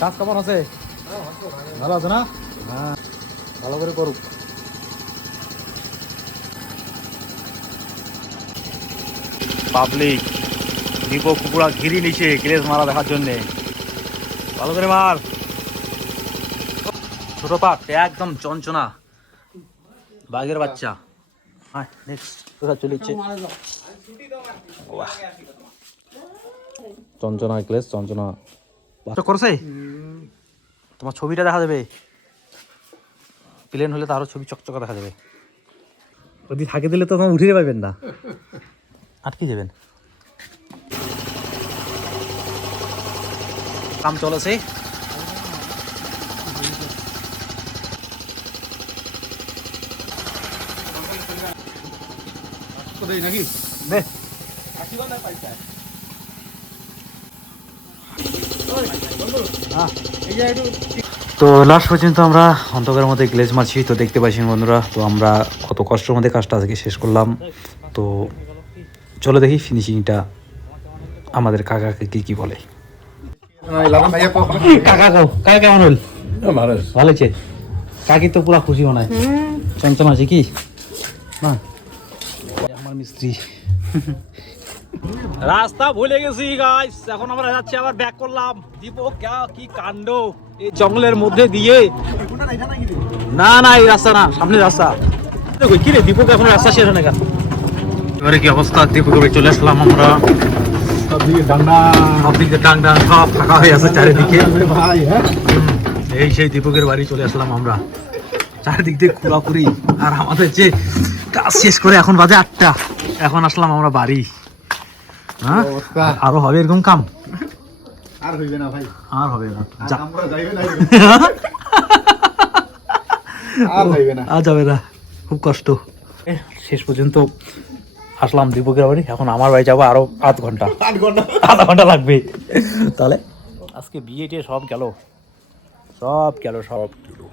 কাজ কেমন আছে? ভালো আছে না? হ্যাঁ ভালো করে করুক। পাবলিক দীপক কুকুরা ঘিরি গ্লেজ মারা দেখার জন্যে। ভালো করে মার। ছোট পাট একদম চঞ্চনা। বাঘের বাচ্চা। হ্যাঁ নেক্সট চলেছে চঞ্চনা গ্লেজ চঞ্চনা করছে তোমার ছবিটা দেখা যাবে প্লেন হলে তো আরও ছবি চকচকা দেখা যাবে যদি থাকে দিলে তো তোমার উঠিয়ে পাবেন না। আটকে যাবেন। কাম চলেছে নাকি? দে তো লাস্ট পর্যন্ত আমরা অন্ধকারের মধ্যে গ্লেজ মারছি তো দেখতে পাচ্ছেন বন্ধুরা তো আমরা কত কষ্টের মধ্যে কাজটা আজকে শেষ করলাম। তো চলো দেখি ফিনিশিংটা আমাদের কাকাকে কি কি বলে। কাকা কও কাকা কেমন হল? ভালো আছে। কাকি তো পুরা খুশি মনে হয়। চঞ্চল আছে কি? না। আমার মিস্ত্রি। রাস্তা ভুলে গেছি গাইস এখন আমরা যাচ্ছি আবার ব্যাক করলাম। দীপক কি কাণ্ড? এই জঙ্গলের মধ্যে দিয়ে। না না এই রাস্তা না সামনে রাস্তা। দেখো কি রে দীপক এখন রাস্তা শেষ না কেন? এবারে কি অবস্থা? দীপকে চলে আসলাম আমরা। সবদিকে ডাং ডাং সব ফাঁকা হয়ে আছে চারিদিকে। হ্যাঁ? এই সেই দীপকের বাড়ি চলে আসলাম আমরা। চারিদিক দিয়ে ঘোরাঘুরি। আর আমাদের যে কাজ শেষ করে এখন বাজে আটটা। এখন আসলাম আমরা বাড়ি। হ্যাঁ? আরও হবে এরকম কাম? আর হইবে না ভাই। আর হবে না। আমরা যাইবে না আর না। আর যাবে না। খুব কষ্ট। এ, শেষ পর্যন্ত আসলাম দীপকের বাড়ি। এখন আমার বাড়ি যাব আরও আধ ঘণ্টা। আধ ঘণ্টা। আধা ঘণ্টা লাগবে। তাহলে? আজকে বিয়ে টিয়ে সব গেল। সব গেল সব গেল।